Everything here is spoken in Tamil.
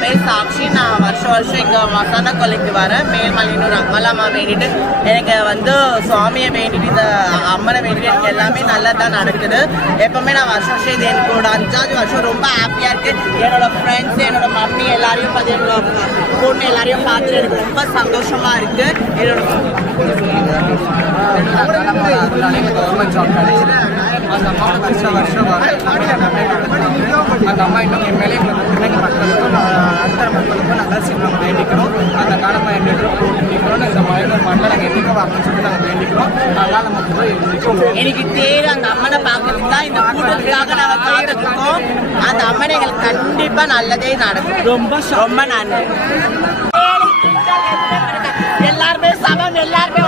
பேர் சாக்ஷி. நான் வருஷம் இங்கே மசாலா கொல்லைக்கு வரேன். மேல்மலையனூர் அம்மலாமா வேண்டிட்டு எனக்கு வந்து சுவாமியை வேண்டிட்டு இந்த அம்மனை வேண்டிட்டு எனக்கு எல்லாமே நல்லா தான் நடக்குது. எப்பவுமே நான் வருஷம் இது எனக்கு ஒரு 5வது வருஷம் ரொம்ப ஹாப்பியாக இருக்குது. என்னோட ஃப்ரெண்ட்ஸ், என்னோட மம்மி எல்லாரையும் பார்த்து, என்னோட பொண்ணு எல்லாரையும் பார்த்துட்டு எனக்கு ரொம்ப சந்தோஷமாக இருக்குது. என்னோட கவர்மெண்ட் ஜாப் கிடைச்சிது. அந்த அம்மாவை வருஷம் அந்த அம்மா இன்னும் என் மேலே பிள்ளைங்க மக்களுக்கும் அடுத்த மக்களுக்கும் நாங்கள் சீக்கிரம் வேண்டிக்கிறோம். அந்த காலமாக எங்களுக்கு வேண்டிக்கிறோம். இந்த மலையூர் மண்டலம் நாங்கள் என்றைக்கும் அப்படின்னு சொல்லி நாங்கள் வேண்டிக்கிறோம். அதனால் நம்ம போய் எனக்கு தேவை அந்த அம்மனை பார்க்கறதுக்கு தான் இந்த கூட்டத்துக்காக நாங்கள் காத்துருக்கோம். அந்த அம்மனை எங்களுக்கு கண்டிப்பாக நல்லதே நடக்கும். ரொம்ப ரொம்ப நன்றி. எல்லாருமே சமம், எல்லாருமே